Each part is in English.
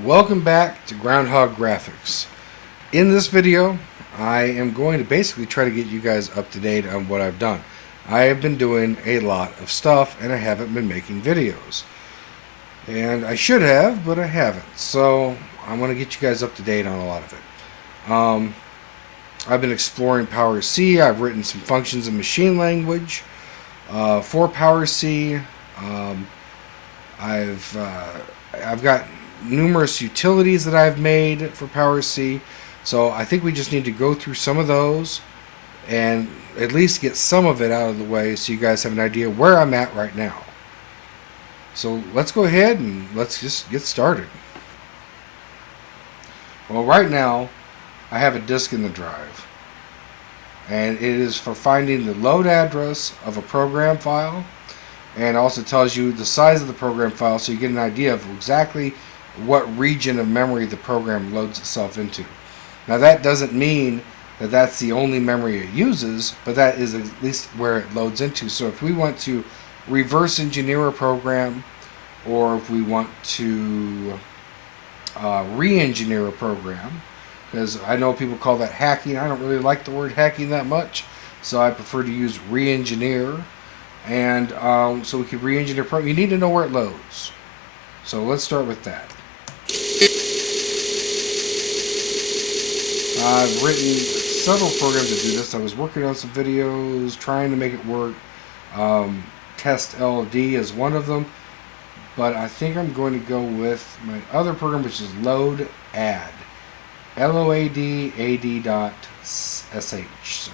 Welcome back to Groundhog Graphics. In this video, I am going to basically try to get you guys up to date on what I've done. I have been doing a lot of stuff and I haven't been making videos. And I should have, but I haven't. So I'm going to get you guys up to date on a lot of it. I've been exploring PowerC. I've written some functions in machine language for PowerC. I've got numerous utilities that I've made for PowerC, so I think we just need to go through some of those and at least get some of it out of the way so you guys have an idea where I'm at right now. So let's go ahead and let's just get started. Well, right now I have a disk in the drive, and it is for finding the load address of a program file, and also tells you the size of the program file so you get an idea of exactly what region of memory the program loads itself into. Now that doesn't mean that that's the only memory it uses, but that is at least where it loads into. So if we want to reverse engineer a program, or if we want to re-engineer a program, because I know people call that hacking. I don't really like the word hacking that much, so I prefer to use re-engineer. And so we can re-engineer program. You need to know where it loads. So let's start with that. I've written several programs to do this. I was working on some videos, trying to make it work. Test LD is one of them, but I think I'm going to go with my other program, which is load add. LOAD dot sh. So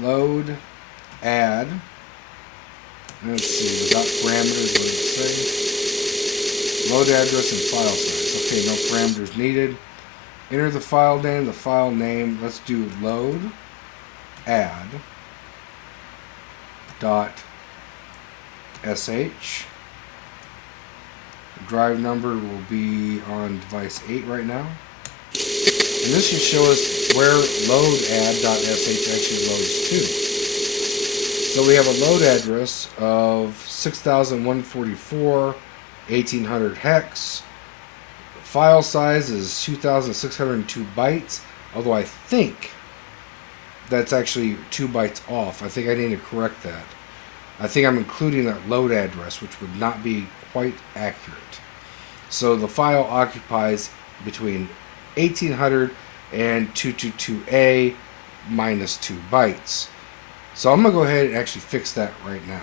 load add. Let's see, without parameters, what does it say? Load address and file size. Okay, no parameters needed. Enter the file name. Let's do load add dot sh. Drive number will be on device 8 right now. And this should show us where load add dot sh actually loads to. So we have a load address of 6144, 1800 hex. File size is 2602 bytes, although I think that's actually 2 bytes off. I think I need to correct that. I think I'm including that load address, which would not be quite accurate. So the file occupies between 1800 and 222A minus 2 bytes. So I'm going to go ahead and actually fix that right now.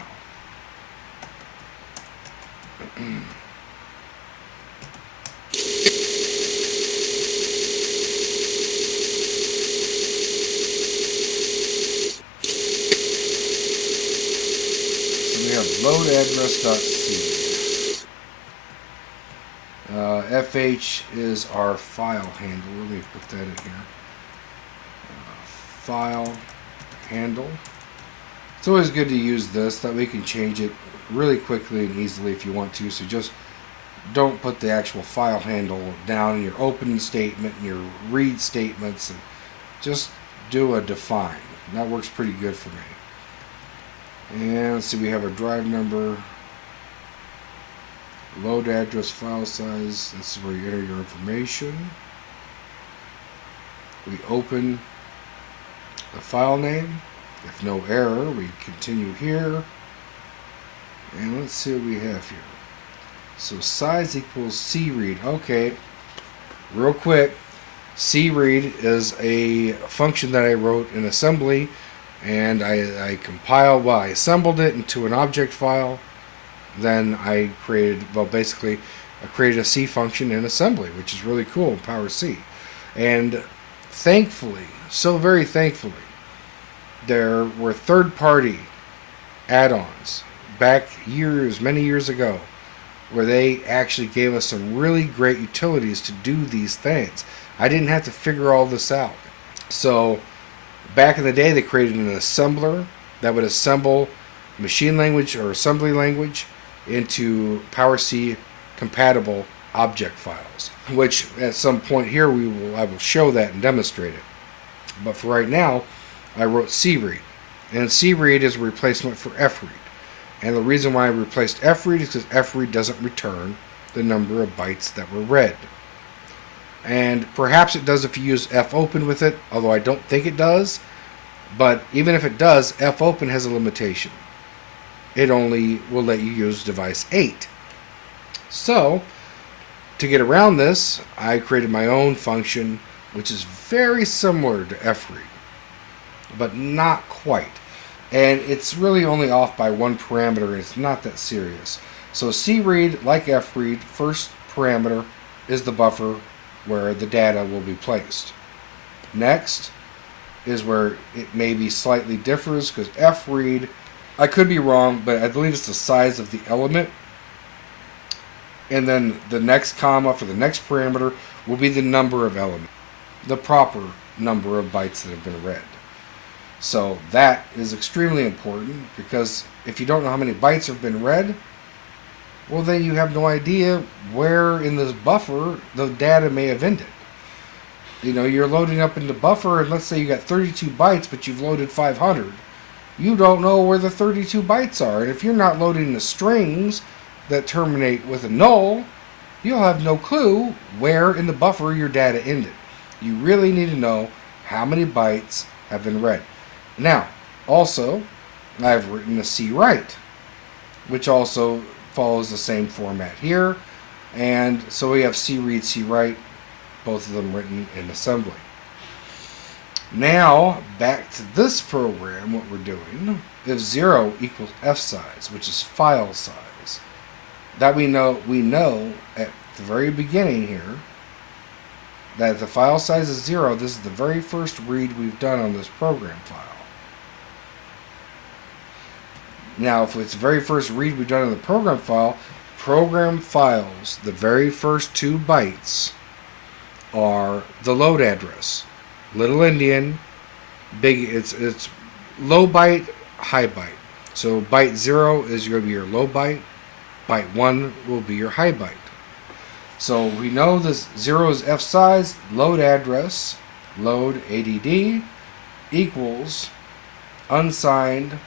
So we have load address.c. FH is our file handle. Let me put that in here. File handle. It's always good to use this, that we can change it really quickly and easily if you want to. So just don't put the actual file handle down in your opening statement and your read statements, and just do a define. That works pretty good for me. And let's see, we have a drive number, load address, file size. This is where you enter your information. We open the file name. If no error, we continue here. And let's see what we have here. So size equals cread. Okay, real quick. Cread is a function that I wrote in assembly, and I compiled, well, I assembled it into an object file. Then I created, well, basically, I created a C function in assembly, which is really cool in PowerC. And thankfully, so very thankfully, there were third-party add-ons back many years ago, where they actually gave us some really great utilities to do these things. I didn't have to figure all this out. So back in the day, they created an assembler that would assemble machine language or assembly language into PowerC compatible object files, which at some point here I will show that and demonstrate it. But for right now, I wrote cread, and cread is a replacement for fread. And the reason why I replaced fread is because fread doesn't return the number of bytes that were read. And perhaps it does if you use fopen with it, although I don't think it does. But even if it does, fopen has a limitation. It only will let you use device 8. So, to get around this, I created my own function, which is very similar to fread, but not quite. And it's really only off by one parameter, and it's not that serious. So cread, like fread, first parameter is the buffer where the data will be placed. Next is where it maybe slightly differs, because fread, I could be wrong, but I believe it's the size of the element. And then the next comma for the next parameter will be the number of elements, the proper number of bytes that have been read. So that is extremely important, because if you don't know how many bytes have been read, well, then you have no idea where in this buffer the data may have ended. You know, you're loading up into buffer, and let's say you got 32 bytes, but you've loaded 500. You don't know where the 32 bytes are. And if you're not loading the strings that terminate with a null, you'll have no clue where in the buffer your data ended. You really need to know how many bytes have been read. Now, also, I've written a cwrite, which also follows the same format here. And so we have cread, cwrite, both of them written in assembly. Now, back to this program, what we're doing, if 0 equals fsize, which is file size, that we know at the very beginning here, that if the file size is 0, this is the very first read we've done on this program file. Now, if it's the very first read we've done on the program files, the very first 2 bytes are the load address. Little Indian, big, it's low byte, high byte. So byte 0 is going to be your low byte. Byte 1 will be your high byte. So we know this 0 is fsize, load address, load add equals unsigned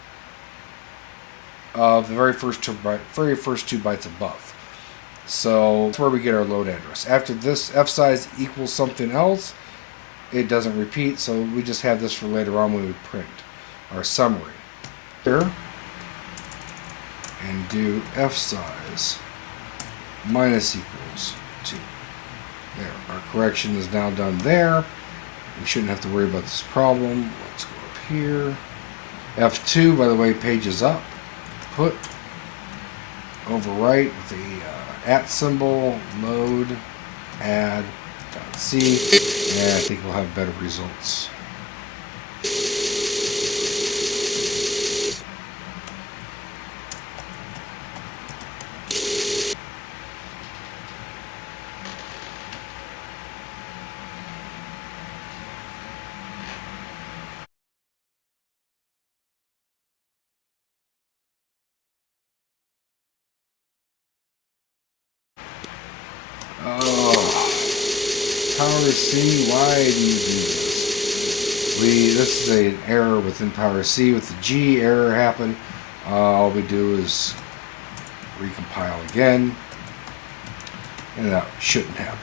of the very first 2 bytes above. So that's where we get our load address. After this fsize equals something else, it doesn't repeat, so we just have this for later on when we print our summary. Here, and do fsize minus equals 2. There, our correction is now done there. We shouldn't have to worry about this problem. Let's go up here. F2, by the way, pages up. Put, overwrite with the @ symbol, load, add, .c, and I think we'll have better results. PowerC, why do you do this? This is an error within PowerC. With the G error happen, all we do is recompile again, and that shouldn't happen.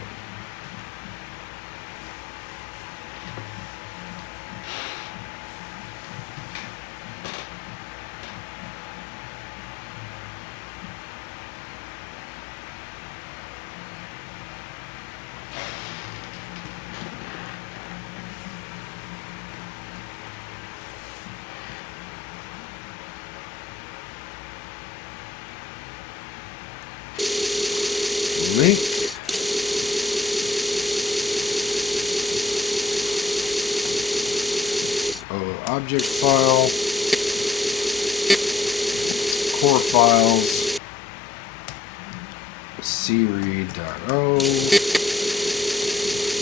Link. Object file. Core files. cread.o.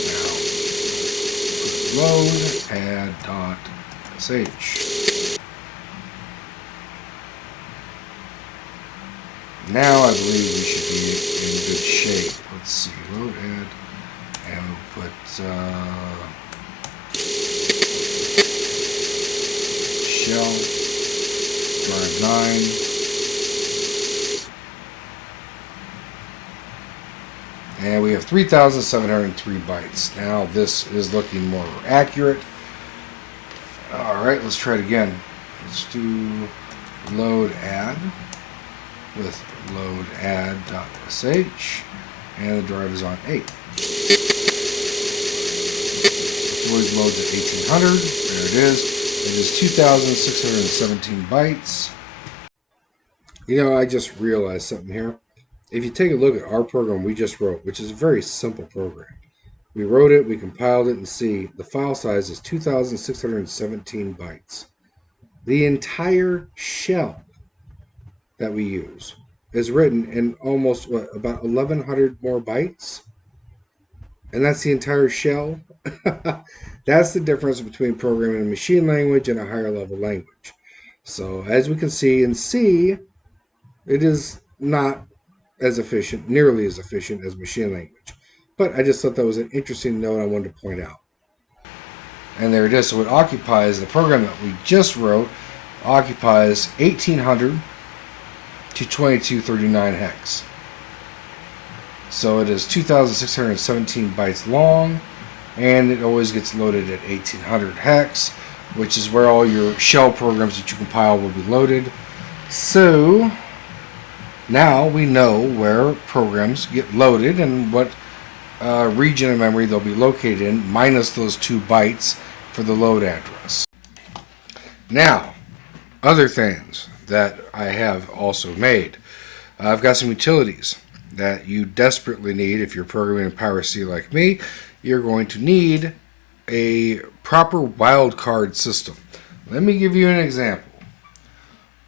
Now load add.sh. Now I believe we should be in good shape. Let's see, load add, and we'll put shell, drive 9. And we have 3,703 bytes. Now this is looking more accurate. Alright, let's try it again. Let's do load add with load add.sh, and the drive is on 8. Storage mode's at 1800. There it is. It is 2,617 bytes. You know, I just realized something here. If you take a look at our program we just wrote, which is a very simple program, we wrote it, we compiled it, and see the file size is 2,617 bytes. The entire shell that we use is written in almost about 1,100 more bytes, and that's the entire shell. That's the difference between programming a machine language and a higher level language. So as we can see in C, it is not as efficient, nearly as efficient as machine language. But I just thought that was an interesting note I wanted to point out. And there it is. So it occupies, the program that we just wrote occupies 1,800 to 2239 hex. So it is 2,617 bytes long, and it always gets loaded at 1,800 hex, which is where all your shell programs that you compile will be loaded. So now we know where programs get loaded and what region of memory they'll be located in, minus those 2 bytes for the load address. Now, other things that I have also made. I've got some utilities that you desperately need if you're programming in PowerC like me. You're going to need a proper wildcard system. Let me give you an example.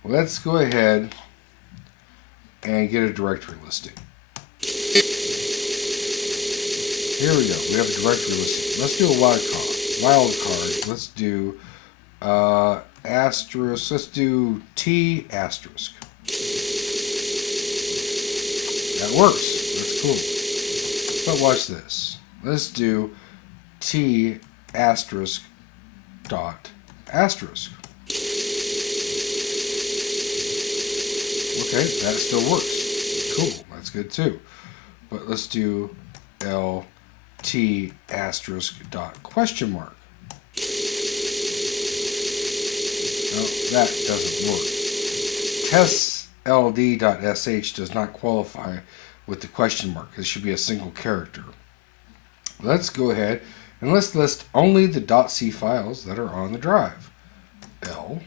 Let's go ahead and get a directory listing. Here we go. We have a directory listing. Let's do a wildcard. Let's do asterisk. Let's do T asterisk. That works. That's cool. But watch this. Let's do T asterisk dot asterisk. Okay, that still works. Cool. That's good too. But let's do L T asterisk dot question mark. No, that doesn't work. TestLD.sh does not qualify with the question mark. It should be a single character. Let's go ahead and let's list only the .c files that are on the drive. L,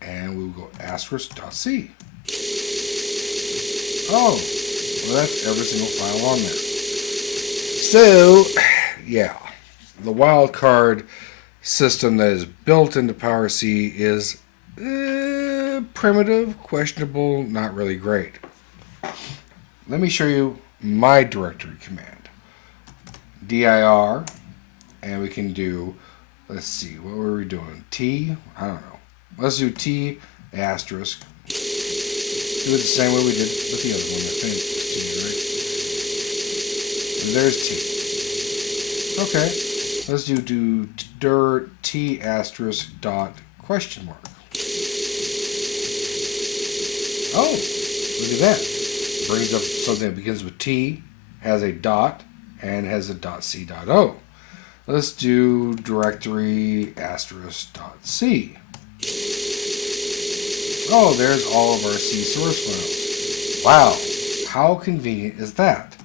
and we will go asterisk.c. Oh, well, that's every single file on there. So, yeah, the wildcard system that is built into PowerC is primitive, questionable, not really great. Let me show you my directory command. dir, and we can do, let's see, what were we doing? T? I don't know. Let's do T asterisk. Do it the same way we did with the other one. I think it's T, right? And there's T. Okay. Let's do dir T asterisk dot question mark. Oh, look at that. It brings up something that begins with T, has a dot, and has a .c.o. Let's do directory *.c. Oh, there's all of our C source files. Wow, how convenient is that?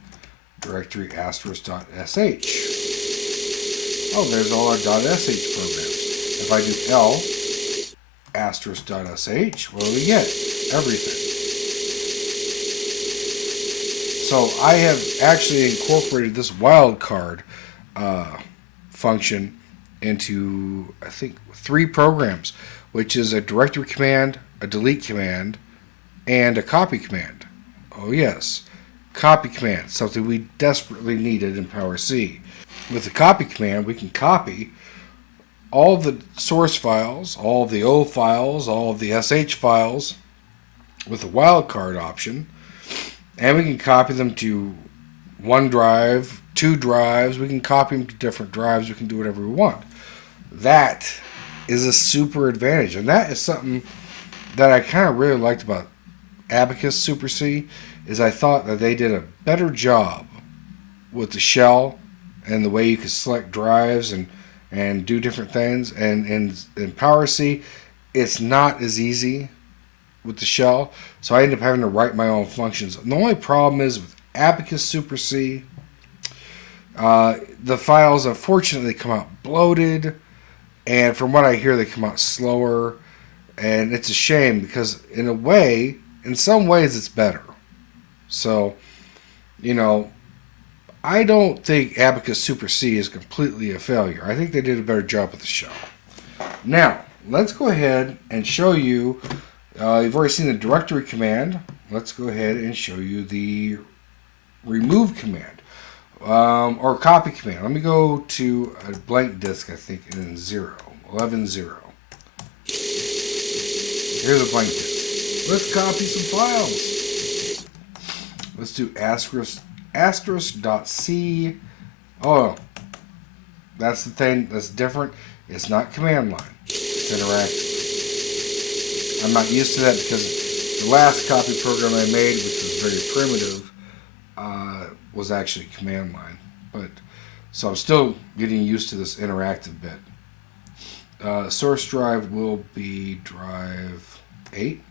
Directory *.sh. Oh, there's all our .sh programs. If I do L *.sh, what do we get? Everything. So I have actually incorporated this wildcard function into, I think, 3 programs, which is a directory command, a delete command, and a copy command. Oh yes, copy command, something we desperately needed in PowerC. With the copy command, we can copy all the source files, all of the O files, all of the SH files with the wildcard option, and we can copy them to 1 drive, 2 drives. We can copy them to different drives. We can do whatever we want. That is a super advantage, and that is something that I kind of really liked about Abacus Super C, is I thought that they did a better job with the shell and the way you can select drives and do different things. And in Power C, it's not as easy with the shell, so I end up having to write my own functions. And the only problem is with Abacus Super C, the files unfortunately come out bloated, and from what I hear, they come out slower, and it's a shame because in a way, in some ways, it's better. So, I don't think Abacus Super C is completely a failure. I think they did a better job with the shell. Now, let's go ahead and show you. You've already seen the directory command. Let's go ahead and show you the remove command or copy command. Let me go to a blank disk, I think, in 11 0. Here's a blank disk. Let's copy some files. Let's do asterisk.c. Oh, that's the thing that's different. It's not command line. It's interactive. I'm not used to that because the last copy program I made, which was very primitive, was actually command line. So I'm still getting used to this interactive bit. Source drive will be drive 8.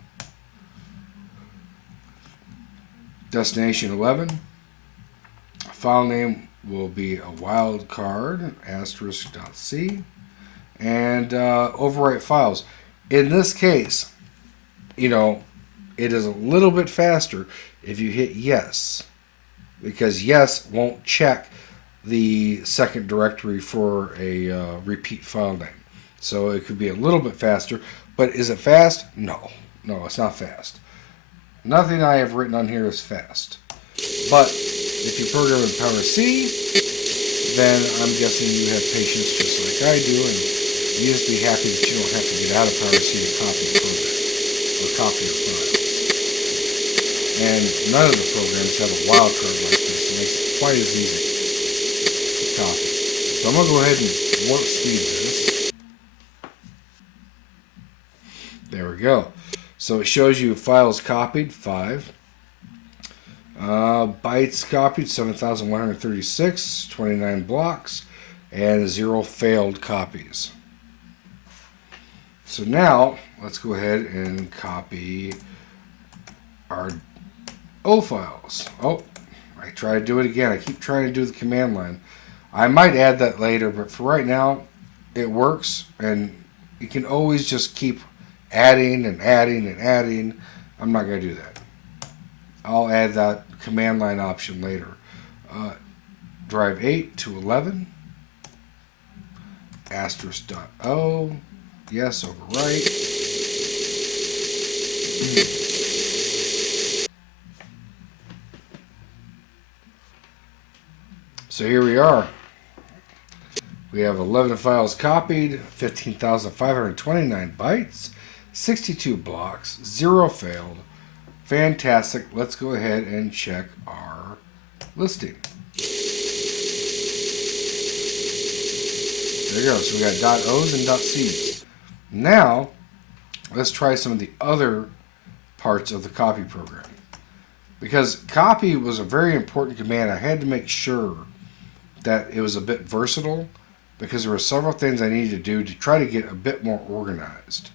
Destination 11. File name will be a wildcard, asterisk.c. And overwrite files. In this case, it is a little bit faster if you hit yes, because yes won't check the second directory for a repeat file name. So it could be a little bit faster, but is it fast? No, it's not fast. Nothing I have written on here is fast. But if you program in Power C, then I'm guessing you have patience just like I do, and you just be happy that you don't have to get out of Power C to copy the program or copy a file. And none of the programs have a wildcard like this to make it quite as easy to copy. So I'm going to go ahead and warp speed this. There we go. So it shows you files copied, 5. Bytes copied, 7,136, 29 blocks, and 0 failed copies. So now, let's go ahead and copy our O files. Oh, I try to do it again. I keep trying to do the command line. I might add that later, but for right now, it works, and you can always just keep adding and adding and adding. I'm not going to do that. I'll add that command line option later. Drive 8 to 11. Asterisk.o. Yes, overwrite. So here we are. We have 11 files copied, 15,529 bytes, 62 blocks, 0 failed. Fantastic. Let's go ahead and check our listing. There you go. So we got .O's and .C's. Now, let's try some of the other parts of the copy program. Because copy was a very important command, I had to make sure that it was a bit versatile, because there were several things I needed to do to try to get a bit more organized.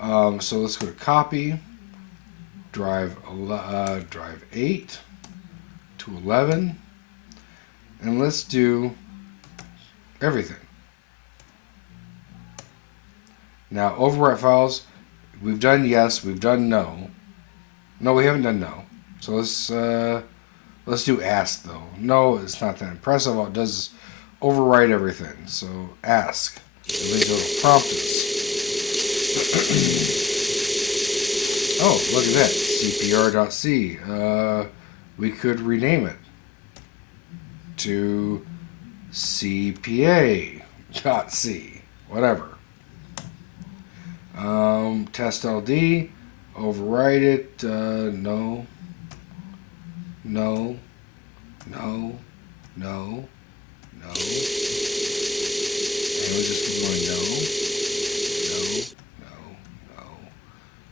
So let's go to copy, drive 8 to 11, and let's do everything. Now, overwrite files, we've done yes, we've done no. No, we haven't done no. So let's do ask, though. No, it's not that impressive. All it does is overwrite everything. So ask. At least it'll prompt us. Oh, look at that. CPR.c. We could rename it to CPA.c. Whatever. Test LD. Overwrite it. No. No. No. No. No. And we'll just keep going. No. No. No. No.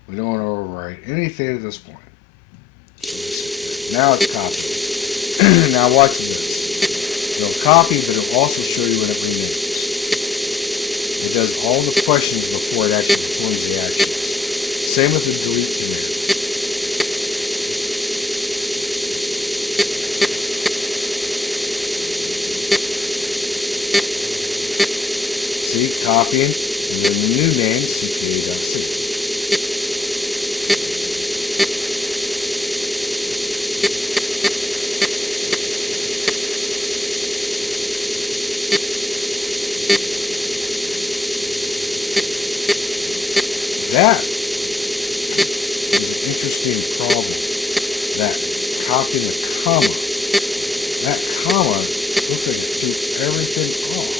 We don't want to overwrite anything at this point. Now it's copied. Now watch this. It'll copy, but it'll also show you when it renames. It does all the questions before it actually performs the action. Same with the delete command. See, copying, and then the new name, CPA.C. That is an interesting problem. That copying the comma. That comma looks like it threw everything off.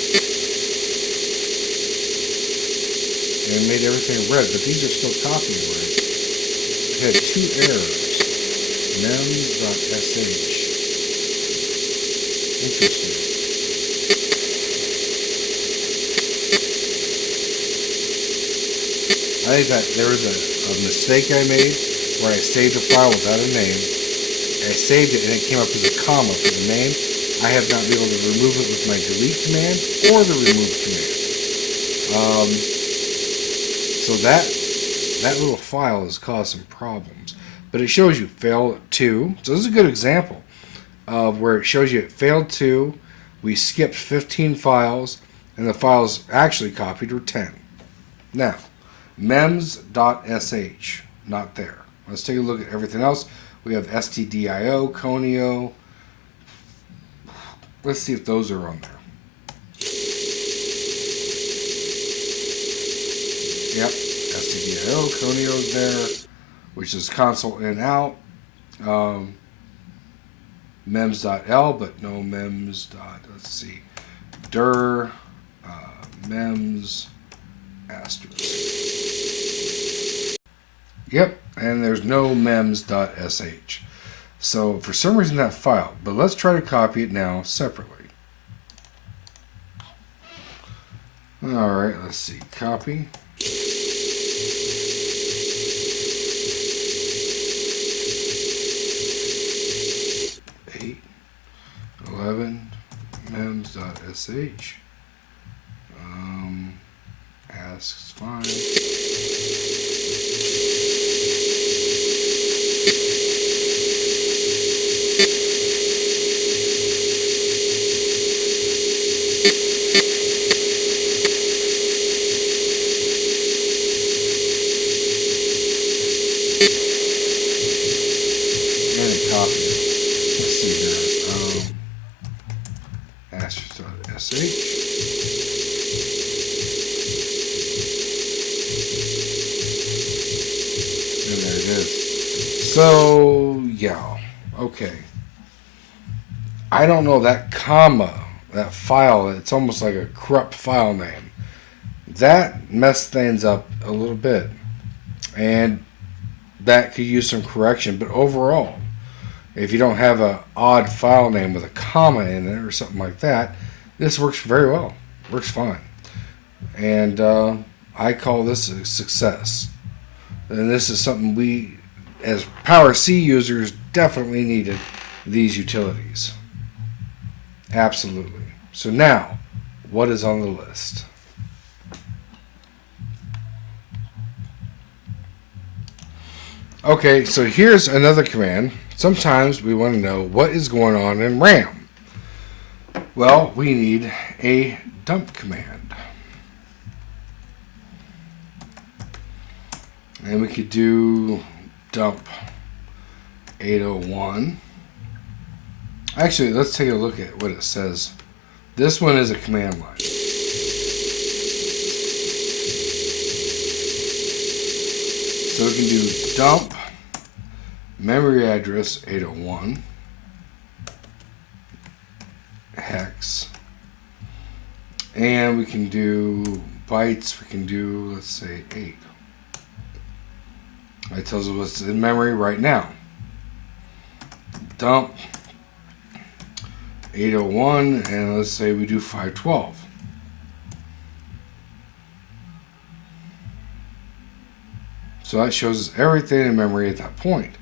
And it made everything red, but these are still copying right. It had two errors. Mems.sh. Interesting. I think that there was a mistake I made where I saved a file without a name. I saved it and it came up as a comma for the name. I have not been able to remove it with my delete command or the remove command. So that little file has caused some problems. But it shows you failed 2. So this is a good example of where it shows you it failed 2. We skipped 15 files and the files actually copied were 10. Now, mems.sh, not there. Let's take a look at everything else. We have stdio, conio. Let's see if those are on there. Yep, stdio, conio's there, which is console in out. Mems.l, but no mems. Let's see. dir, mems, asterisk. Yep, and there's no mems.sh. So for some reason that failed, but let's try to copy it now separately. Alright, let's see. Copy. Eight, 11, mems.sh. Asks fine. Let's see here. Asterisk.sh. And there it is. So, yeah. Okay. I don't know that comma, that file, it's almost like a corrupt file name. That messed things up a little bit. And that could use some correction. But overall, if you don't have an odd file name with a comma in it or something like that, this works very well. Works fine. And I call this a success. And this is something we, as Power C users, definitely needed these utilities. Absolutely. So now, what is on the list? Okay, so here's another command. Sometimes we want to know what is going on in RAM. Well, we need a dump command. And we could do dump 801. Actually, let's take a look at what it says. This one is a command line. So we can do dump memory address 801 hex, and we can do bytes. We can do, let's say, 8. It tells us what's in memory right now. Dump 801, and let's say we do 512. So that shows us everything in memory at that point.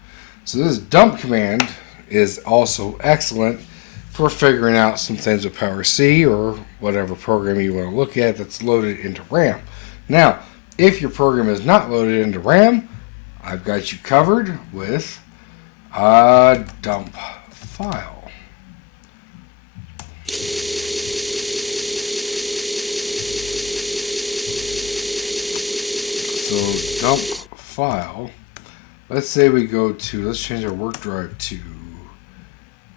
So this dump command is also excellent for figuring out some things with Power C or whatever program you want to look at that's loaded into RAM. Now, if your program is not loaded into RAM, I've got you covered with a dump file. So dump file, let's say we go to, let's change our work drive to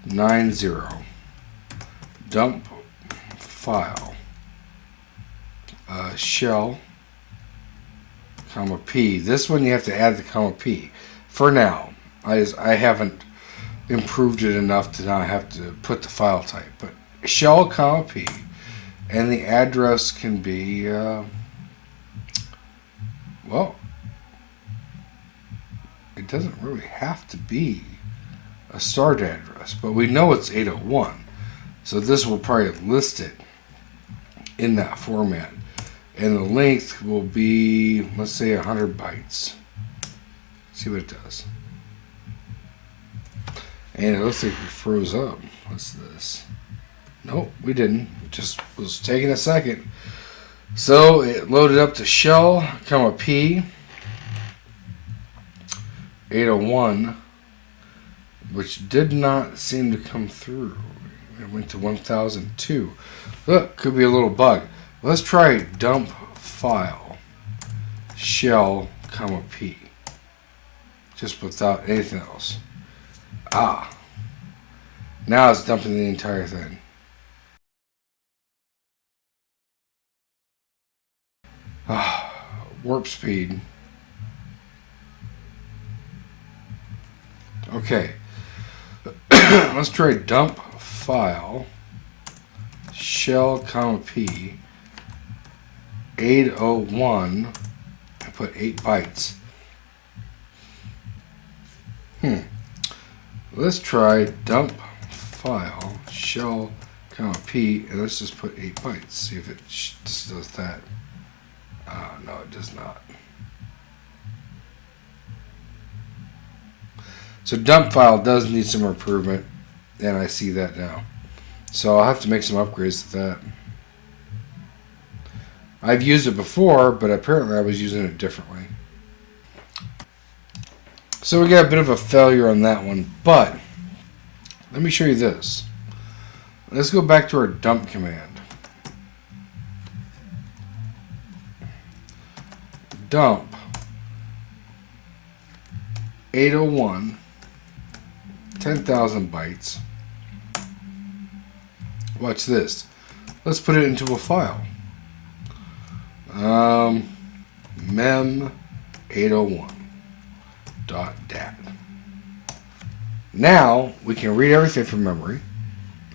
90. Dump file, shell, comma P. This one you have to add the comma P. For now, I haven't improved it enough to not have to put the file type. But shell, comma P, and the address can be, well, it doesn't really have to be a start address, but we know it's 801. So this will probably list it in that format. And the length will be, let's say, 100 bytes. See what it does. And it looks like we froze up. What's this? Nope, we didn't. It just was taking a second. So it loaded up to shell, comma P, 801, which did not seem to come through. It went to 1002. Look, could be a little bug. Let's try dump file, shell, comma P, just without anything else. Ah, now it's dumping the entire thing. Warp speed. Okay. Let's try dump file, shell, comma P, 801. I put 8 bytes. Let's try dump file, shell, comma P, and let's just put 8 bytes. See if it just does that. No, it does not. So dump file does need some improvement, and I see that now. So I'll have to make some upgrades to that. I've used it before, but apparently I was using it differently. So we got a bit of a failure on that one, but let me show you this. Let's go back to our dump command. Dump 801, 10,000 bytes. Watch this. Let's put it into a file. Mem 801.dat. Now we can read everything from memory,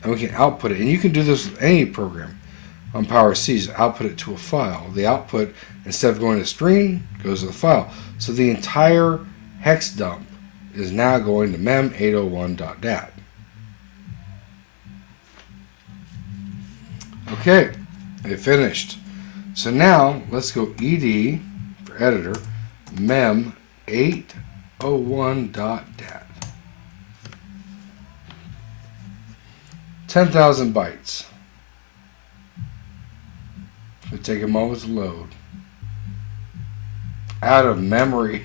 and we can output it. And you can do this with any program on Power C. Output it to a file. The output, instead of going to string, goes to the file. So the entire hex dump is now going to mem 801.dat. Okay, it finished. So now let's go ed for editor, mem 801.dat. 10,000 bytes. It'll take a moment to load. Out of memory.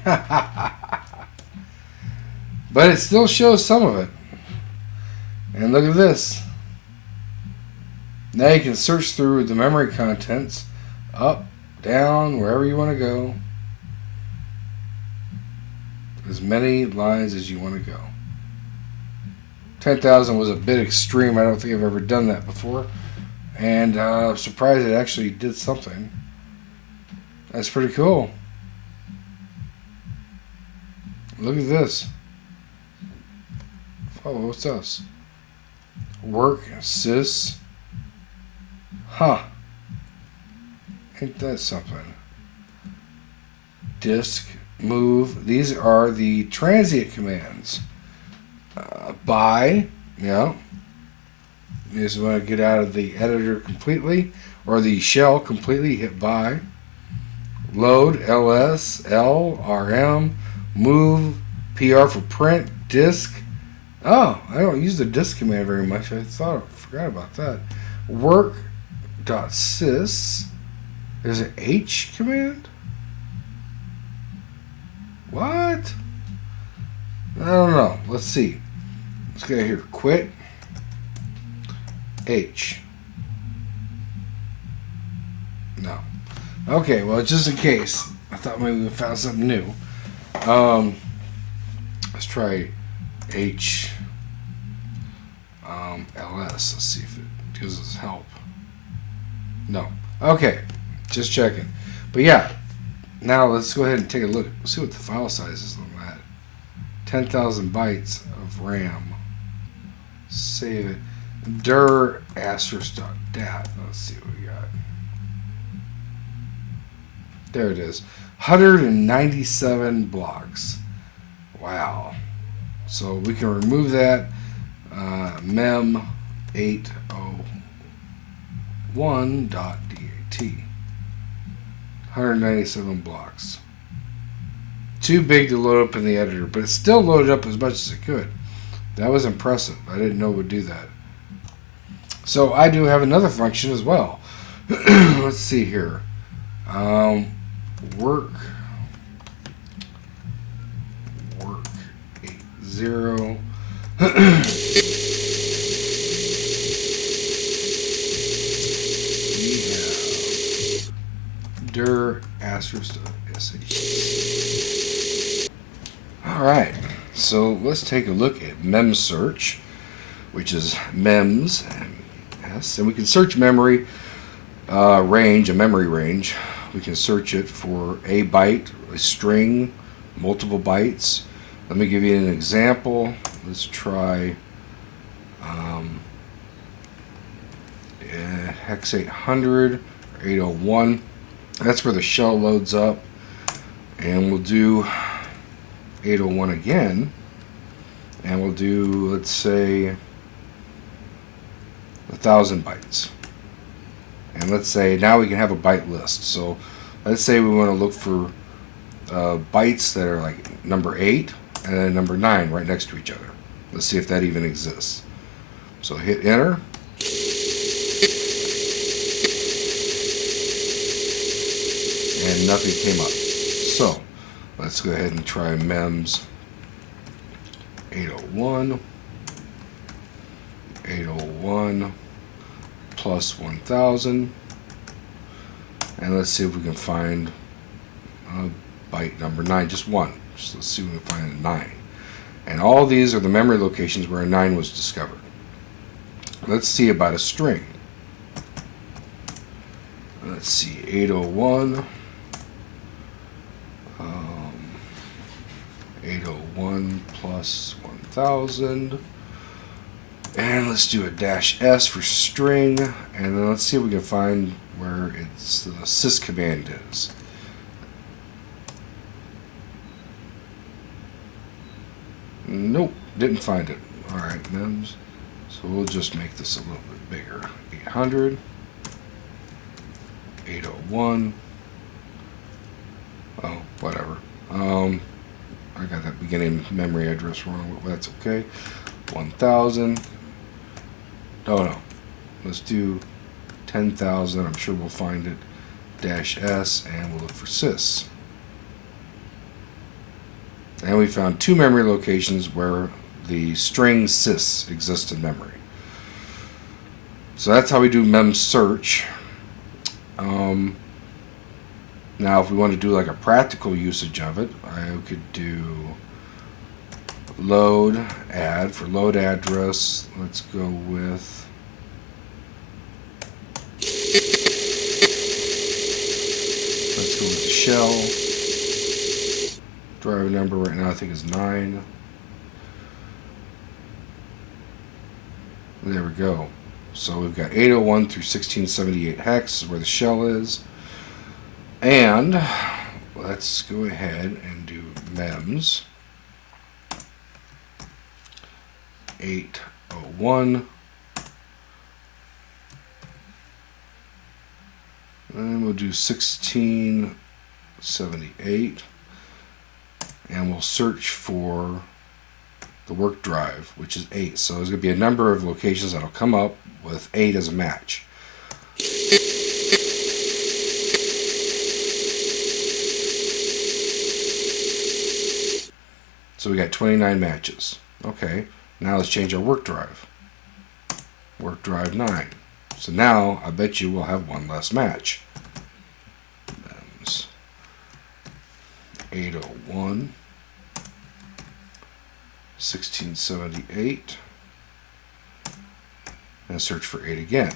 But it still shows some of it. And look at this. Now you can search through the memory contents, up, down, wherever you want to go. As many lines as you want to go. 10,000 was a bit extreme. I don't think I've ever done that before. And I'm surprised it actually did something. That's pretty cool. Look at this. Oh, what's this? Work, sys. Huh. Ain't that something? Disk, move. These are the transient commands. Buy, yeah. You just want to get out of the editor completely, or the shell completely, hit buy. Load, ls, l, rm, move, pr for print, disk, Oh, I don't use the disk command very much. I forgot about that. Work.sys. There's an H command? What? I don't know. Let's see. Let's go here. Quit. H. No. Okay, well, just in case. I thought maybe we found something new. Let's try H. LS. Let's see if it gives us help. No. Okay. Just checking. But yeah. Now let's go ahead and take a look. Let's see what the file size is on that. 10,000 bytes of RAM. Save it. dir asterisk.dat. Let's see what we got. There it is. 197 blocks. Wow. So we can remove that. Mem 801.dat. 197 blocks. Too big to load up in the editor, but it still loaded up as much as it could. That was impressive. I didn't know it would do that. So I do have another function as well. Let's see here. Work 80. We have dir asterisk sh. Alright, so let's take a look at mem search, which is mems and we can search memory range, a memory range. We can search it for a byte, a string, multiple bytes. Let me give you an example. Let's try hex 800 or 801. That's where the shell loads up. And we'll do 801 again. And we'll do, let's say, 1,000 bytes. And let's say now we can have a byte list. So let's say we want to look for bytes that are like number 8 and then number 9 right next to each other. Let's see if that even exists. So hit enter. And nothing came up. So let's go ahead and try mems 801. 801 plus 1,000. And let's see if we can find byte number 9, just one. So let's see if we can find a 9. And all these are the memory locations where a 9 was discovered. Let's see about a string. Let's see, 801. 801 plus 1,000. And let's do a -s for string. And then let's see if we can find where it's the sys command is. Nope, didn't find it. Alright, mems. So we'll just make this a little bit bigger. 800. 801. Oh, whatever. I got that beginning memory address wrong, but that's okay. 1,000. Oh no. Let's do 10,000. I'm sure we'll find it. -s, and we'll look for sys. And we found 2 memory locations where the string sys exists in memory. So that's how we do mem search. Now if we want to do like a practical usage of it, I could do load add. For load address, let's go with the shell. Driver number right now I think is 9. There we go. So we've got 801 through 1678 hex is where the shell is. And let's go ahead and do mems 801. And we'll do 1678. And we'll search for the work drive, which is 8. So there's going to be a number of locations that'll come up with 8 as a match. So we got 29 matches. Okay, now let's change our work drive. Work drive 9. So now I bet you we'll have one less match. 801, 1678, and search for 8 again.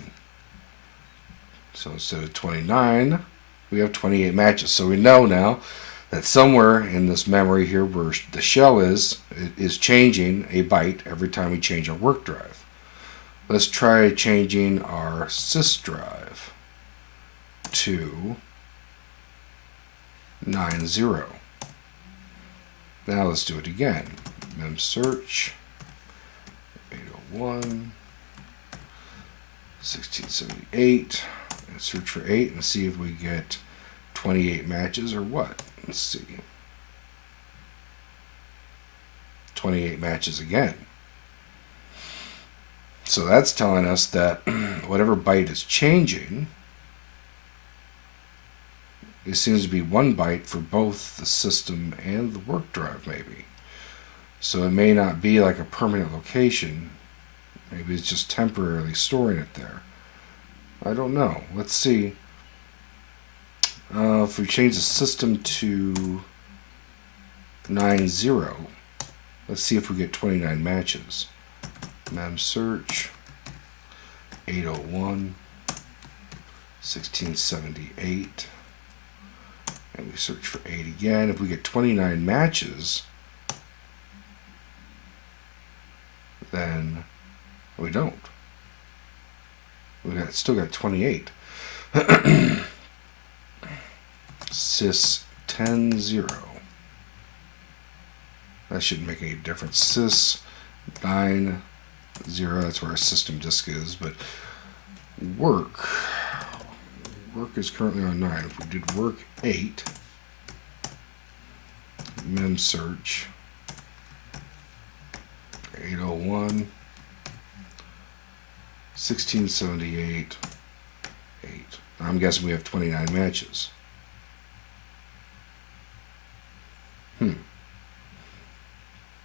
So instead of 29, we have 28 matches. So we know now that somewhere in this memory here where the shell is, it is changing a byte every time we change our work drive. Let's try changing our sys drive to 90. Now let's do it again. Mem search 801, 1678, and search for 8 and see if we get 28 matches or what. Let's see. 28 matches again. So that's telling us that whatever byte is changing, it seems to be one byte for both the system and the work drive, maybe. So it may not be like a permanent location. Maybe it's just temporarily storing it there. I don't know. Let's see. If we change the system to 90, let's see if we get 29 matches. Mem search 801, 1678, and we search for 8 again. If we get 29 matches, then we don't. Still got 28. Sys 10-0. That shouldn't make any difference. Sys 9-0. That's where our system disk is. But work is currently on 9. If we did work 8, mem search 801, 1678, 8. I'm guessing we have 29 matches.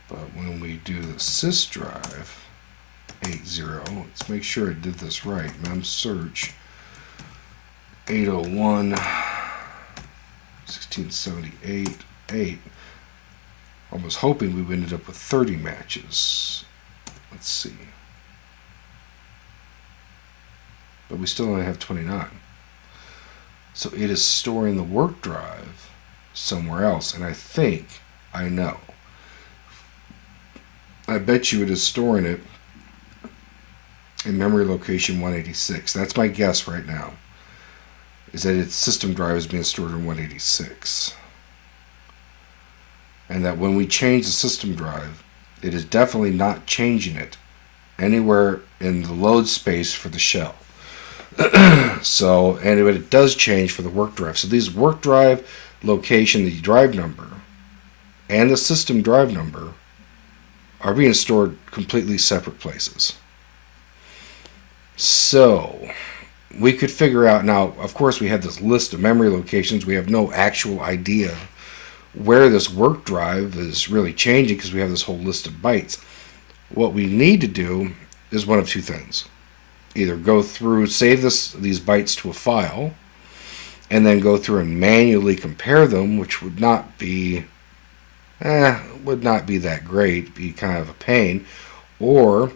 But when we do the sys drive 80, let's make sure I did this right. Mem search 801, 1678, 8. I was hoping we would end up with 30 matches. Let's see. But we still only have 29. So it is storing the work drive somewhere else. And I think I know. I bet you it is storing it in memory location 186. That's my guess right now. Is that its system drive is being stored in 186. And that when we change the system drive, it is definitely not changing it anywhere in the load space for the shell. So, and it does change for the work drive. So these work drive location, the drive number, and the system drive number are being stored completely separate places. So we could figure out now, of course we have this list of memory locations. We have no actual idea where this work drive is really changing because we have this whole list of bytes. What we need to do is one of two things. Either go through, save these bytes to a file, and then go through and manually compare them, which would not be that great, be kind of a pain. Or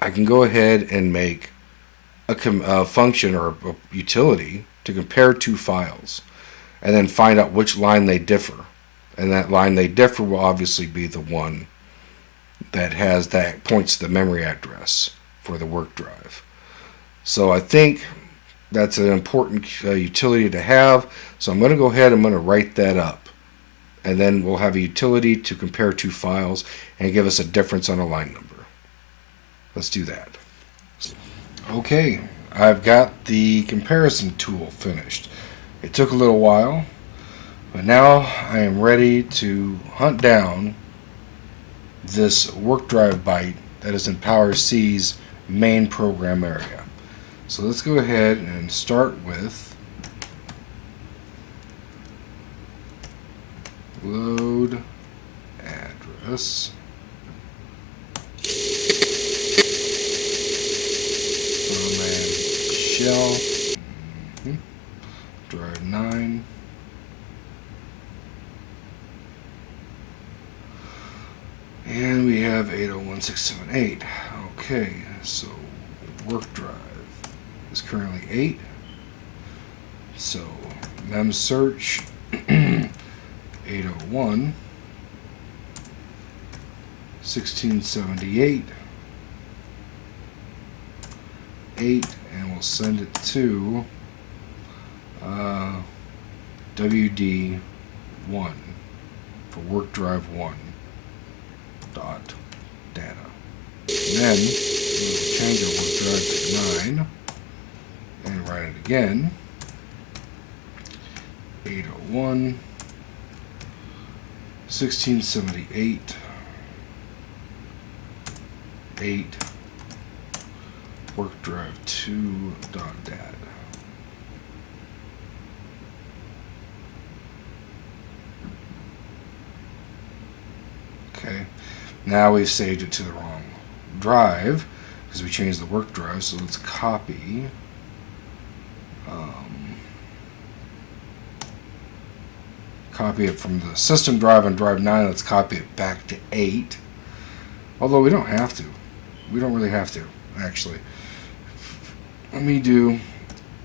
I can go ahead and make a function or a utility to compare two files, and then find out which line they differ. And that line they differ will obviously be the one that points to the memory address for the work drive. So I think that's an important utility to have. So I'm going to go ahead, I'm going to write that up. And then we'll have a utility to compare two files and give us a difference on a line number. Let's do that. Okay, I've got the comparison tool finished. It took a little while, but now I am ready to hunt down this work drive byte that is in PowerC's main program area. So let's go ahead and start with load address shell drive 9. And we have 801.678. Okay, so work drive is currently 8. So mem search 801 1678 8, and we'll send it to WD1 for work drive 1 dot data. And then we'll change our work drive to 9 and write it again. 801 1678 8 work drive 2 dot data. Okay, now we've saved it to the wrong drive because we changed the work drive. So let's copy copy it from the system drive on drive 9. Let's copy it back to 8. Although we don't have to. We don't really have to, actually. Let me do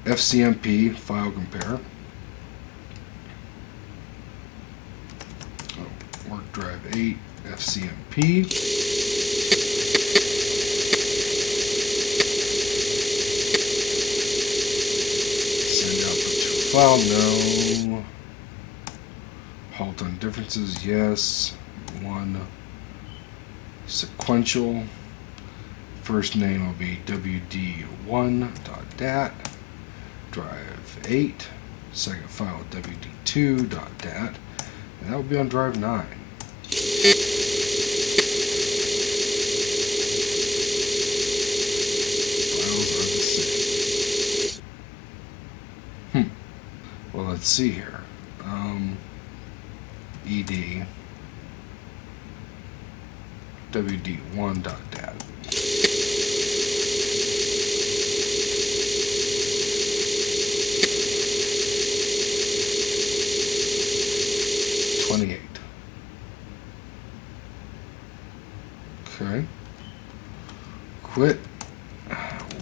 FCMP file compare. Work drive 8 FCMP. Send output to file, no. Halt on differences, yes. 1 sequential. First name will be wd1.dat. Drive 8. Second file wd2.dat. And that will be on drive 9. Files are the same. Well, let's see here. ed wd1.dat. Okay. Quit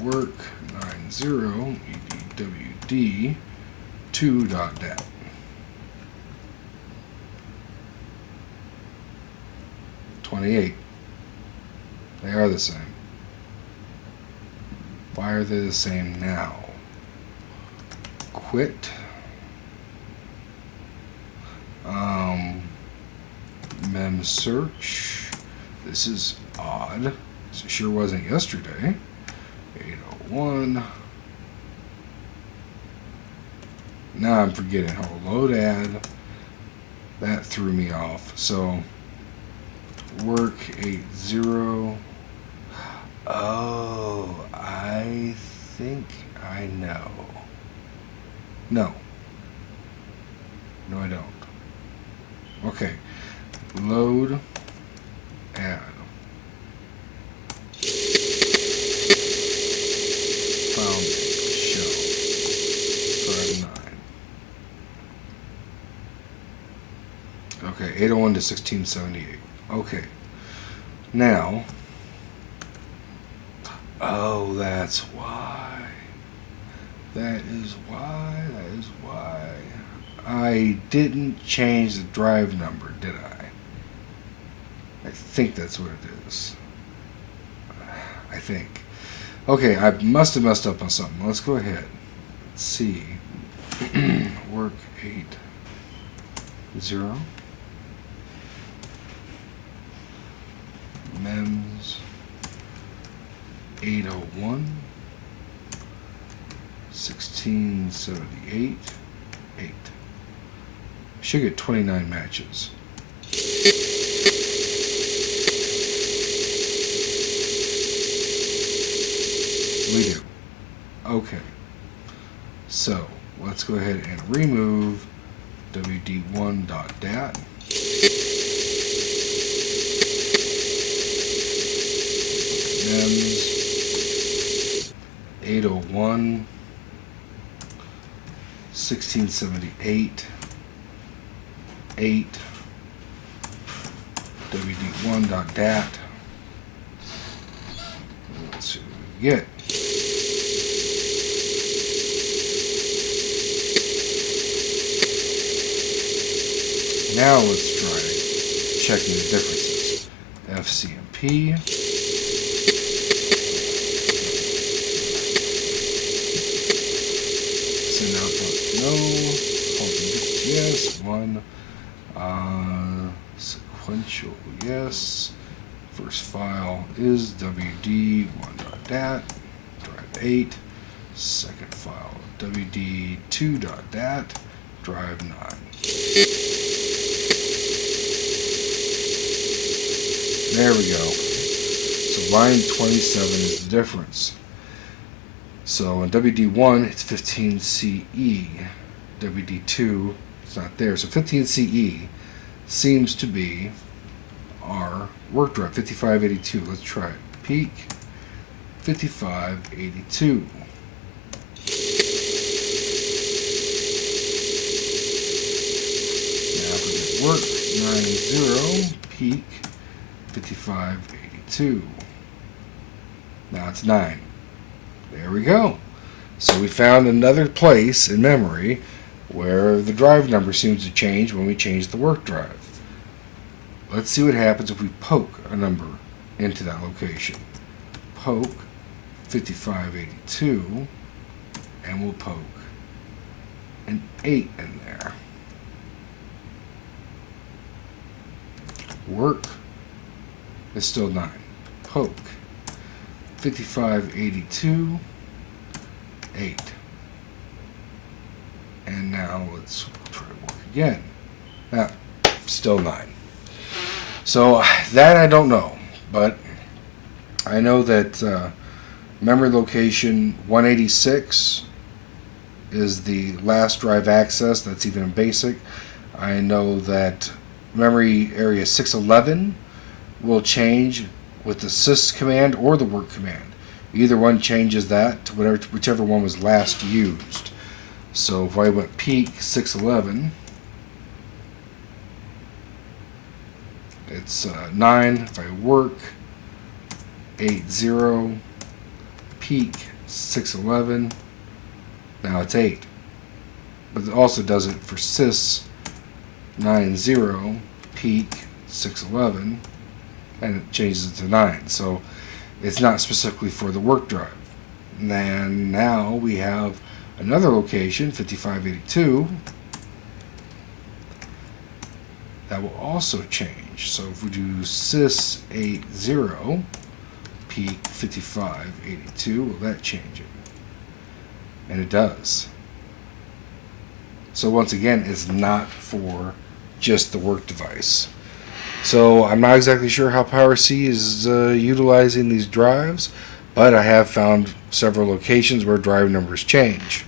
work 90 edwd 2.dat. They are the same. Why are they the same now? Quit. Mem search. This is odd. This sure wasn't yesterday. 801. Now I'm forgetting how to load add. That threw me off. So work 80. Oh, I think I know. No, I don't. Okay, load add. File shell drive 9. Okay, 801 to 1678. Okay, now, oh, that's why. That is why. I didn't change the drive number, did I? I think that's what it is. I think. Okay, I must have messed up on something. Let's go ahead. Let's see. Work 80. Mems 801 1678 8. Should get 29 matches. Okay. So let's go ahead and remove wd1.dat. Mems 801 1678 8 wd1.dat. Let's see what we get. Now let's try checking the differences. FCMP. Send output no. Yes. One. Sequential yes. First file is wd1.dat. Drive 8. Second file wd2.dat. Drive 9. There we go. So line 27 is the difference. So in WD1 it's 15CE. WD2 it's not there. So 15CE seems to be our work drive, 5582. Let's try it. Peak 5582. Now if we get work 90 peak 5582. Now it's 9. There we go. So we found another place in memory where the drive number seems to change when we change the work drive. Let's see what happens if we poke a number into that location. Poke 5582, and we'll poke an 8 in there. Work is still 9. Poke 5582, 8. And now let's try to work again. Still 9. So that I don't know, but I know that memory location 186 is the last drive access. That's even in BASIC. I know that memory area 611 will change with the sys command or the work command. Either one changes that to whichever one was last used. So if I went peak 611, it's 9. If I work 80, peak 611, now it's 8. But it also does it for sys 90, peak 611, and it changes it to 9. So it's not specifically for the work drive. And then now we have another location, 5582, that will also change. So if we do sys 80, peak 5582, will that change it? And it does. So once again, it's not for just the work device. So I'm not exactly sure how PowerC is utilizing these drives, but I have found several locations where drive numbers change.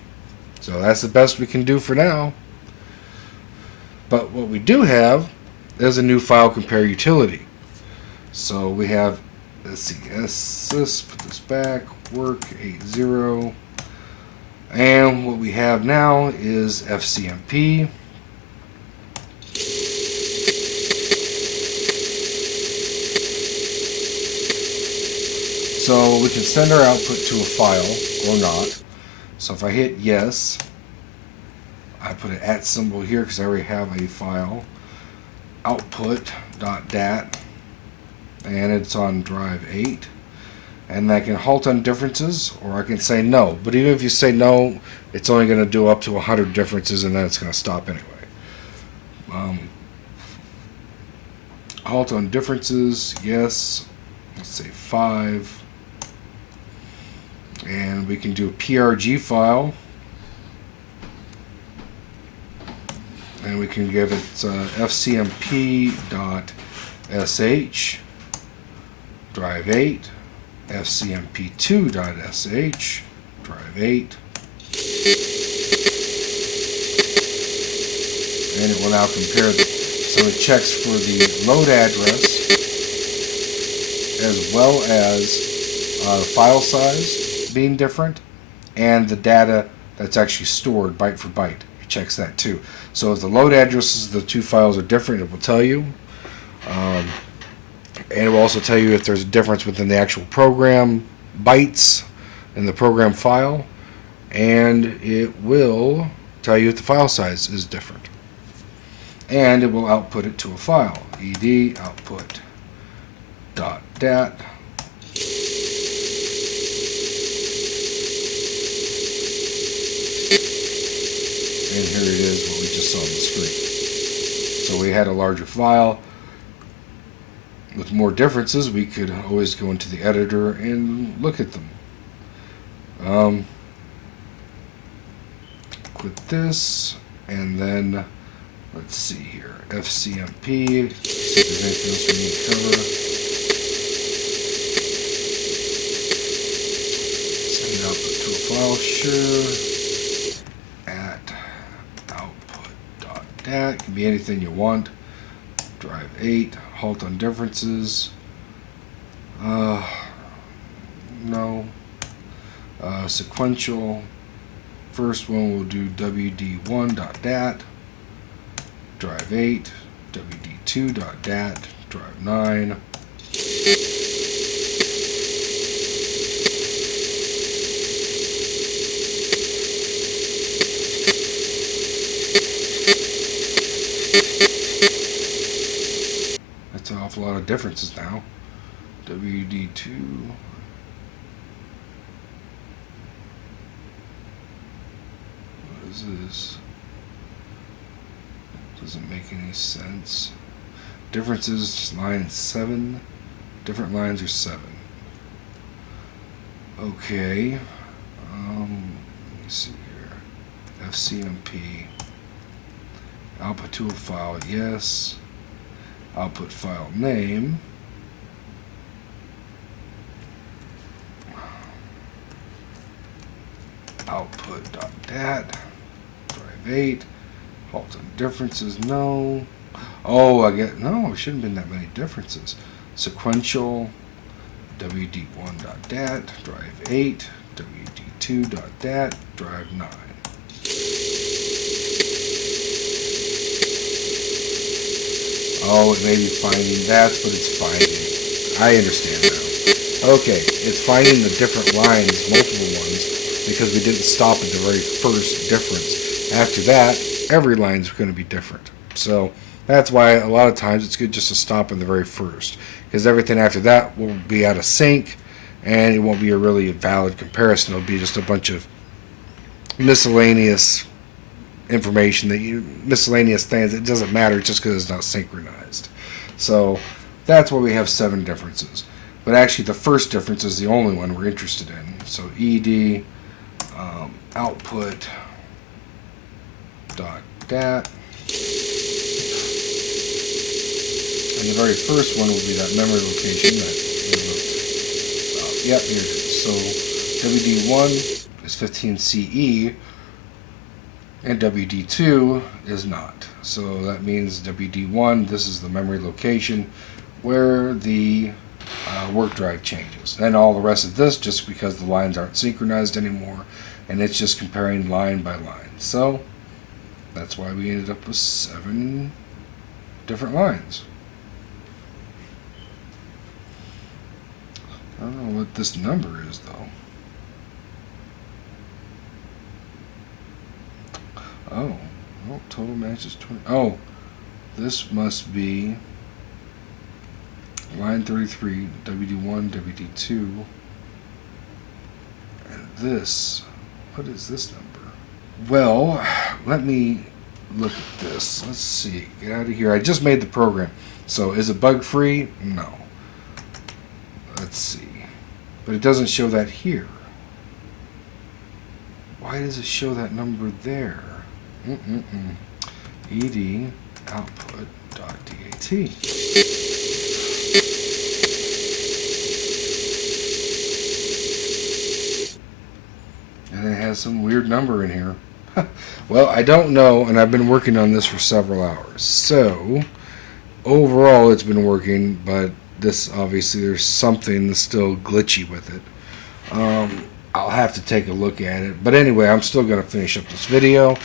So that's the best we can do for now. But what we do have is a new file compare utility. So we have, let's see, sys, put this back, work 80. And what we have now is FCMP. So we can send our output to a file or not. So if I hit yes, I put an @ symbol here because I already have a file, output.dat, and it's on drive 8. And I can halt on differences, or I can say no. But even if you say no, it's only going to do up to 100 differences, and then it's going to stop anyway. Halt on differences, yes. Let's say 5. And we can do a PRG file. And we can give it fcmp.sh, drive 8, fcmp2.sh, drive 8. And it will now compare them. So it checks for the load address as well as file size being different and the data that's actually stored byte for byte. It checks that too. So if the load addresses of the two files are different, it will tell you. And it will also tell you if there's a difference within the actual program bytes in the program file. And it will tell you if the file size is different. And it will output it to a file. ed output .dat. And here it is, what we just saw on the screen. So we had a larger file. With more differences, we could always go into the editor and look at them. Quit this, and then let's see here, FCMP, see if there's anything else we need to cover. Send output to a file, sure. At output.dat, can be anything you want. Drive 8, halt on differences. No. Sequential. First one we'll do wd1.dat. Drive 8, wd2.dat, drive 9. That's an awful lot of differences now. wd2. What is this? Doesn't make any sense. Differences, line 7. Different lines are 7. Okay. Let me see here. FCMP. Output to a file, yes. Output file name. Output.dat. Drive 8. Halt on differences, no. Oh, no, it shouldn't have been that many differences. Sequential, wd1.dat, drive 8, wd2.dat, drive 9. Oh, it may be finding, that's what it's finding. I understand now. Okay, it's finding the different lines, multiple ones, because we didn't stop at the very first difference. After that, every line's going to be different. So that's why a lot of times it's good just to stop in the very first, because everything after that will be out of sync and it won't be a really valid comparison. It'll be just a bunch of miscellaneous information miscellaneous things. It doesn't matter just because it's not synchronized. So that's why we have 7 differences. But actually the first difference is the only one we're interested in. So ed output .dat, and the very first one will be that memory location that yep, here it is. So WD1 is 15CE and WD2 is not. So that means WD1, this is the memory location where the work drive changes. Then all the rest of this, just because the lines aren't synchronized anymore, and it's just comparing line by line. So that's why we ended up with 7 different lines. I don't know what this number is though. Oh, well, total match is 20. Oh, this must be line 33, WD1, WD2, and this. What is this number? Well, let me look at this. Let's see. Get out of here. I just made the program. So is it bug free? No. Let's see. But it doesn't show that here. Why does it show that number there? ed output.dat. And it has some weird number in here. Well, I don't know, and I've been working on this for several hours. So, overall it's been working, but this, obviously, there's something that's still glitchy with it. I'll have to take a look at it. But anyway, I'm still going to finish up this video.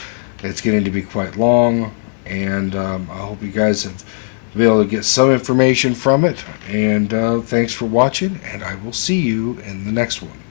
It's getting to be quite long, and I hope you guys have been able to get some information from it. And thanks for watching, and I will see you in the next one.